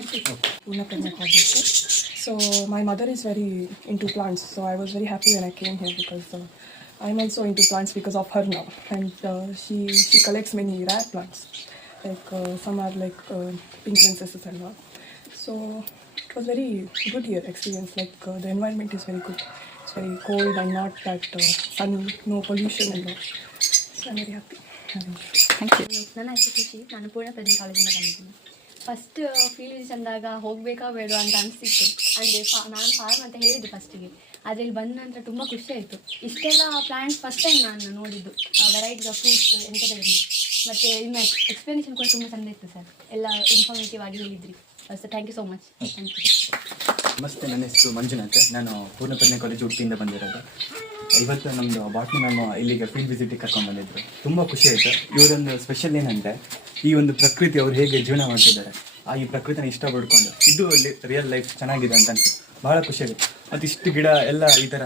Thank you. Pune Pragya College. So my mother is very into plants, so I was very happy when I came here because I'm also into plants because of her now, and she collects many rare plants, like some are like pink princesses and all. So it was very good here experience. Like the environment is very good. It's very cold and not that sunny, no pollution and all. So I'm very happy having it. Thank you. ನನ್ನ ಹೆಸರು ಖುಷಿ. ನಾನು ಪೂರ್ಣ ಪ್ರಜ್ಞೆ ಕಾಲೇಜಿಂದ ಬಂದಿದ್ದೀನಿ. First feel visit ಅಂದಾಗ ಹೋಗಬೇಕಾ ಬೇಡ ಅಂತ ಅನಿಸಿತ್ತು. ಅಂದರೆ ನಾನು ಫಾರ್ಮ್ ಅಂತ ಹೇಳಿದ್ದು ಫಸ್ಟಿಗೆ, ಆದರೆ ಇಲ್ಲಿ ಬಂದ ನಂತರ ತುಂಬ ಖುಷಿ ಆಯಿತು. ಇಷ್ಟೆಲ್ಲ ಪ್ಲ್ಯಾಂಟ್ಸ್ ಫಸ್ಟ್ ಟೈಮ್ ನಾನು ನೋಡಿದ್ದು, ವೆರೈಟೀಸ್ ಆಫ್ ಫ್ರೂಟ್ಸ್ ಎಂಥದ್ರಲ್ಲಿ. ಮತ್ತು ಇನ್ನು ಎಕ್ಸ್ಪ್ಲನೇಷನ್ ಕೂಡ ತುಂಬ ಚೆಂದ ಇತ್ತು ಸರ್, ಎಲ್ಲ ಇನ್ಫಾರ್ಮೇಟಿವ್ ಆಗಿ ಹೇಳಿದ್ರಿ. So thank you so much. Thank you. ನಮಸ್ತೆ, ನನ್ನ ಹೆಸರು ಮಂಜುನಾಥ್. ನಾನು ಪೂರ್ಣ ಪ್ರಜ್ಞೆ ಕಾಲೇಜ್ ಉಡುಪಿಯಿಂದ ಬಂದಿರೋದು. ಇವತ್ತು ನಮ್ಮದು ಬಾಟ್ನಿ ಮ್ಯಾಮ್ ಇಲ್ಲಿಗೆ ಫೀಲ್ಡ್ ವಿಸಿಟಿಗೆ ಕರ್ಕೊಂಡು ಬಂದಿದ್ರು. ತುಂಬ ಖುಷಿ ಆಯಿತು. ಇವರೊಂದು ಸ್ಪೆಷಲ್ ಏನಂದರೆ, ಈ ಒಂದು ಪ್ರಕೃತಿ ಅವ್ರು ಹೇಗೆ ಜೀವನ ಮಾಡ್ತಿದ್ದಾರೆ, ಈ ಪ್ರಕೃತಿನ ಇಷ್ಟಪಡ್ಕೊಂಡು ಇದು ರಿಯಲ್ ಲೈಫ್ ಚೆನ್ನಾಗಿದೆ ಅಂತ ಅನ್ಸುತ್ತೆ. ಭಾಳ ಖುಷಿ ಆಗುತ್ತೆ. ಮತ್ತು ಇಷ್ಟು ಗಿಡ ಎಲ್ಲ ಈ ಥರ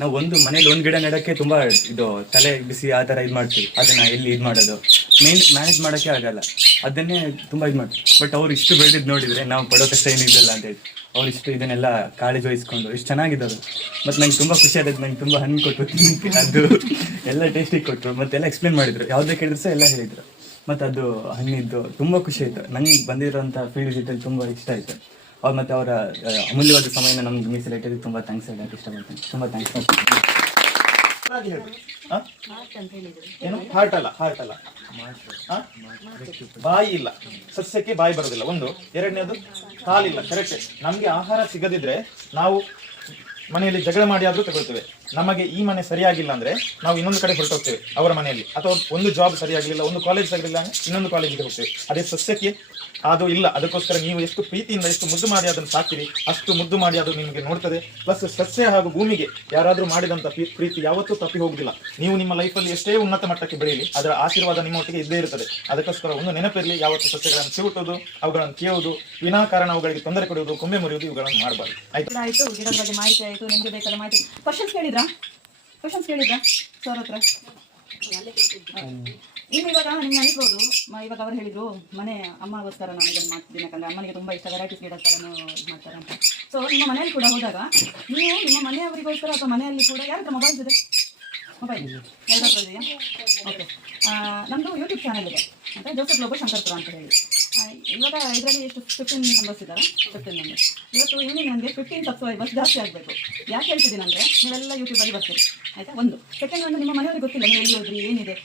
ನಾವು ಒಂದು ಮನೇಲಿ ಒಂದು ಗಿಡ ನೆಡೋಕ್ಕೆ ತುಂಬ ಇದು ತಲೆ ಬಿಸಿ ಆ ಥರ ಇದು ಮಾಡ್ತೀವಿ. ಅದನ್ನು ಎಲ್ಲಿ ಇದು ಮಾಡೋದು ಮ್ಯಾನೇಜ್ ಮಾಡೋಕ್ಕೆ ಆಗಲ್ಲ, ಅದನ್ನೇ ತುಂಬ ಇದು ಮಾಡ್ತೀವಿ. ಬಟ್ ಅವ್ರು ಇಷ್ಟು ಬೆಳೆದಿದ್ದು ನೋಡಿದರೆ ನಾವು ಪಡೋ ಕಷ್ಟ ಏನಿದೆಲ್ಲ ಅಂತೇಳಿ ಅವ್ರು ಇಷ್ಟು ಇದನ್ನೆಲ್ಲ ಕಾಳಜಿ ವಹಿಸ್ಕೊಂಡು ಇಷ್ಟು ಚೆನ್ನಾಗಿದ್ದವರು. ಮತ್ತು ನಂಗೆ ತುಂಬ ಖುಷಿ ಆದದ್ದು. ನಂಗೆ ತುಂಬ ಹಣ್ಣು ಕೊಟ್ಟರು, ಅದು ಎಲ್ಲ ಟೇಸ್ಟಿಗೆ ಕೊಟ್ಟರು, ಮತ್ತೆಲ್ಲ ಎಕ್ಸ್ಪ್ಲೇನ್ ಮಾಡಿದರು. ಯಾವುದೇ ಕೇಳಿದ್ರು ಸಹ ಎಲ್ಲ ಹೇಳಿದರು. ಮತ್ತು ಅದು ಹಣ್ಣಿದ್ದು ತುಂಬ ಖುಷಿ ಆಯಿತು. ನಂಗೆ ಬಂದಿರೋಂಥ ಫೀಲ್ಡ್ ವಿಸಿಟಲ್ಲಿ ತುಂಬ ಇಷ್ಟ ಆಯಿತು. ಅವ್ರು ಮತ್ತು ಅವರ ಅಮೂಲ್ಯವಾದ ಸಮಯನ ನಮ್ಗೆ ಮೀಸಲಿಟ್ಟಿದ್ದು ತುಂಬ ಥ್ಯಾಂಕ್ಸ್ ಹೇಳೋಕ್ಕೆ ಇಷ್ಟಪಡ್ತೀನಿ. ತುಂಬ ಥ್ಯಾಂಕ್ಸ್. ಏನು ಹಾರ್ಟ್ ಅಲ್ಲ ಬಾಯಿ ಇಲ್ಲ, ಸಸ್ಯಕ್ಕೆ ಬಾಯಿ ಬರೋದಿಲ್ಲ. ಒಂದು ಎರಡನೇದು ಕಾಲಿಲ್ಲ. ಕರೆಕ್ಟ್. ನಮ್ಗೆ ಆಹಾರ ಸಿಗದಿದ್ರೆ ನಾವು ಮನೆಯಲ್ಲಿ ಜಗಳ ಮಾಡಿ ಆದ್ರೂ ತಗೊಳ್ತೇವೆ. ನಮಗೆ ಈ ಮನೆ ಸರಿಯಾಗಿಲ್ಲ ಅಂದ್ರೆ ನಾವು ಇನ್ನೊಂದು ಕಡೆ ಹೊರಟೋಗ್ತೇವೆ ಅವರ ಮನೆಯಲ್ಲಿ, ಅಥವಾ ಒಂದು ಜಾಬ್ ಸರಿಯಾಗಲಿಲ್ಲ, ಒಂದು ಕಾಲೇಜ್ ಸರಿಯಿಲ್ಲ ಅಂದ್ರೆ ಇನ್ನೊಂದು ಕಾಲೇಜಿಗೆ ಹೋಗ್ತೇವೆ. ಅದೇ ಸಸ್ಯಕ್ಕೆ ಅದು ಇಲ್ಲ. ಅದಕ್ಕೋಸ್ಕರ ನೀವು ಎಷ್ಟು ಪ್ರೀತಿಯಿಂದ ಎಷ್ಟು ಮುದ್ದು ಮಾಡಿ ಅದನ್ನು ಸಾಕಿರಿ, ಅಷ್ಟು ಮುದ್ದು ಮಾಡಿ ಅದು ನಿಮಗೆ ನೋಡ್ತದೆ. ಪ್ಲಸ್ ಸಸ್ಯ ಹಾಗೂ ಭೂಮಿಗೆ ಯಾರಾದ್ರೂ ಮಾಡಿದಂತ ಪ್ರೀತಿ ಯಾವತ್ತೂ ತಪ್ಪಿ ಹೋಗುದಿಲ್ಲ. ನೀವು ನಿಮ್ಮ ಲೈಫಲ್ಲಿ ಎಷ್ಟೇ ಉನ್ನತ ಮಟ್ಟಕ್ಕೆ ಬೆಳೆಯಲಿ, ಅದರ ಆಶೀರ್ವಾದ ನಿಮ್ಮ ಒಟ್ಟಿಗೆ ಇದ್ದೇ ಇರುತ್ತದೆ. ಅದಕ್ಕೋಸ್ಕರ ಒಂದು ನೆನಪಿರಲಿ, ಯಾವತ್ತು ಸಸ್ಯಗಳನ್ನು ಚಿವುಟೋದು, ಅವುಗಳನ್ನು ಕೀಳುವುದು, ವಿನಾಕಾರಣ ಅವುಗಳಿಗೆ ತೊಂದರೆ ಕೊಡುವುದು, ಕೊಂಬೆ ಮುರಿಯುವುದು ಇವುಗಳನ್ನು ಮಾಡಬಾರ್ದು. ಆಯ್ತು. ಗಿಡದ ಬಗ್ಗೆ ಮಾಹಿತಿ ಆಯಿತು. ನಿಮಗೆ ಬೇಕಾದ ಮಾಹಿತಿ. ಕ್ವಶನ್ಸ್ ಕೇಳಿದ್ರಾ ಸರ್ ಹತ್ರ? ಇನ್ನು ಇವಾಗ ನಿಮ್ಗೆ ಅನಿಸ್ಬೋದು, ಇವಾಗ ಅವ್ರು ಹೇಳಿದ್ರು ಮನೆ ಅಮ್ಮಗೋಸ್ಕರ ನಾನು ಇದನ್ನು ಮಾಡ್ತಿದ್ದೀನಿ, ಯಾಕಂದರೆ ಅಮ್ಮನಿಗೆ ತುಂಬ ಇಷ್ಟ ವೆರೈಟೀಸ್ ಗಿಡ ಥರನೂ ಇದು ಮಾಡ್ತಾರೆ ಅಂತ. ಸೊ ನಿಮ್ಮ ಮನೆಯಲ್ಲಿ ಕೂಡ ಹೋದಾಗ ನೀವು ನಿಮ್ಮ ಮನೆಯವರಿಗೋಸ್ಕರ ಅಥವಾ ಮನೆಯಲ್ಲಿ ಕೂಡ ಯಾರ ಹತ್ರ ಮೊಬೈಲ್ಸ್ ಇದೆ? ಮೊಬೈಲ್ ಯಾವ್ದಾದ್ರು ಇದೆಯಾ? ಓಕೆ. ನಮ್ಮದು ಯೂಟ್ಯೂಬ್ ಚಾನಲ್ ಇದೆ, ಮತ್ತು ಜೋಸೆಫ್ ಲೋಬೋ ಶಂಕರ್ಪುರ ಅಂತ ಹೇಳಿ. ಇವಾಗ ಇದರಲ್ಲಿ ಎಷ್ಟು 15 ಮೆಂಬರ್ಸ್ ಇದ್ದಾರೆ. 15 ಮೆಂಬರ್ಸ್. ಇವತ್ತು ಈವ್ನಿಂಗ್ ನನಗೆ 15 ಸಬ್ಸ್ಕ್ರೈಬರ್ಸ್ ಜಾಸ್ತಿ ಆಗಬೇಕು. ಯಾಕೆ ಹೇಳ್ತಿದ್ದೀನಿ ಅಂದರೆ, ನೀವೆಲ್ಲ ಯೂಟ್ಯೂಬಲ್ಲಿ ಬರ್ತೀರಿ, ಆಯಿತಾ? ಒಂದು ಸೆಕೆಂಡ್ ಒಂದು, ನಿಮ್ಮ ಮನೆಯವರಿಗೆ ಗೊತ್ತಿಲ್ಲ ನೀವು ಎಲ್ಲಿ ಹೋದ್ರಿ ಏನಿದೆ.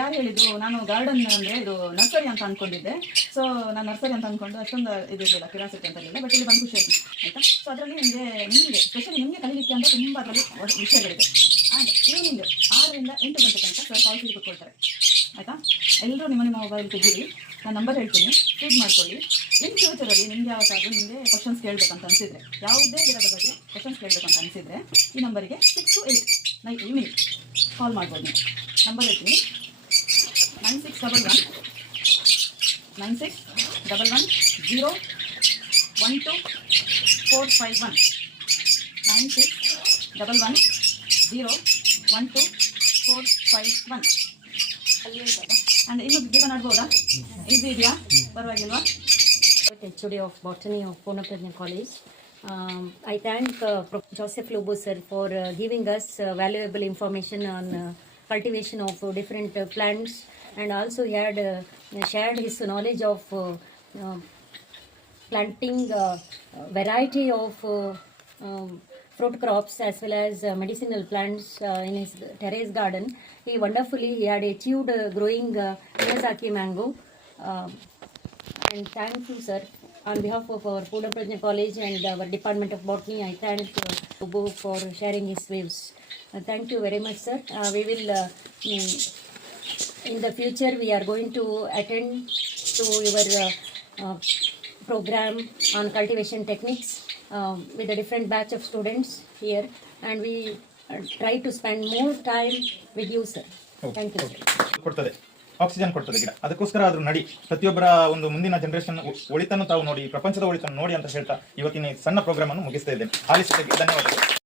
ಯಾರು ಹೇಳಿದ್ರು? ನಾನು ಗಾರ್ಡನ್ ಅಂದರೆ ಇದು ನರ್ಸರಿ ಅಂತ ಅಂದ್ಕೊಂಡಿದ್ದೆ. ಸೊ ನಾನು ನರ್ಸರಿ ಅಂತ ಅಂದ್ಕೊಂಡು ಅಷ್ಟೊಂದು ಇದಿರಲಿಲ್ಲ, ಕ್ಯೂರಿಯಾಸಿಟಿ ಅಂತ ಇರಲಿಲ್ಲ. ಬಟ್ ಇಲ್ಲಿ ಬಂದು ಖುಷಿ ಆಯಿತು, ಆಯಿತಾ? ಸೊ ಅದರಲ್ಲಿ ನಿಮಗೆ ಸ್ಪೆಷಲಿ ನಿಮಗೆ ಕಲಿಲಿಕ್ಕೆ ಅಂದರೆ ತುಂಬ ಅದರಲ್ಲಿ ವಿಷಯಗಳಿದೆ. ಆ್ಯಂಡ್ ಈವ್ನಿಂಗ್ 6 ರಿಂದ 8 ಗಂಟೆ ತನಕ ಸರ್ ಕಾಲ್ ಫೀಡ್ ಕೊಡ್ತಾರೆ, ಆಯಿತಾ? ಎಲ್ಲರೂ ನಿಮ್ಮ ಮೊಬೈಲ್ ತೆಗೀರಿ, ನಾನು ನಂಬರ್ ಹೇಳ್ತೀನಿ, ಫೀಡ್ ಮಾಡ್ಕೊಳ್ಳಿ. ಇನ್ ಫ್ಯೂಚರಲ್ಲಿ ನಿಮಗೆ ಯಾವತ್ತಾದರೂ ನಿಮಗೆ ಕ್ವಶನ್ಸ್ ಕೇಳಬೇಕಂತ ಅನಿಸಿದರೆ, ಯಾವುದೇ ಗಿಡದ ಬಗ್ಗೆ ಕ್ವಶನ್ಸ್ ಕೇಳಬೇಕಂತ ಅನಿಸಿದರೆ ಈ ನಂಬರಿಗೆ 6 to 8 ನೈಟ್ ಈವ್ನಿಂಗ್ ಕಾಲ್ ಮಾಡ್ಬೋದು. ನೀವು ನಂಬರ್ ಹೇಳ್ತೀನಿ, 9611 012 9611 and ಇನ್ನು ಗಿಡ ನಡ್ಬೋದಾ? ಈಸಿ ಇದೆಯಾ? ಪರವಾಗಿಲ್ವಾ? HOD of Botany of Pune Pragya College. I thank Joseph Lobo sir for giving us valuable information on cultivation of different plants, and also he had shared his knowledge of planting variety of fruit crops as well as medicinal plants in his terrace garden. He had achieved growing Miyazaki mango. And thank you sir. On behalf of our Pune Pragya College and our Department of Botany, I thank Lobo for sharing his views. Thank you very much sir. We will in the future we are going to attend to your program on cultivation techniques with a different batch of students here, and we try to spend more time with you sir. Thank you sir. ಕೊಡ್ತದೆ, oxygen ಕೊಡ್ತದೆ ಗಿಡ. ಅದಕ್ಕೋಸ್ಕರ ಆದ್ರೂ ನಡಿ, ಪ್ರತಿಯೊಬ್ಬರ ಒಂದು ಮುಂದಿನ generation ಒಳಿತನ್ನು ತಾವು ನೋಡಿ, ಪ್ರಪಂಚದ ಒಳಿತನ್ನು ನೋಡಿ ಅಂತ ಹೇಳ್ತಾ ಇವತ್ತಿನ ಸಣ್ಣ ಪ್ರೋಗ್ರಾಮ್ ಅನ್ನು ಮುಗಿಸ್ತಾ ಇದ್ದೇನೆ. ಆಲಿಸಿದ್ದಕ್ಕೆ ಧನ್ಯವಾದಗಳು.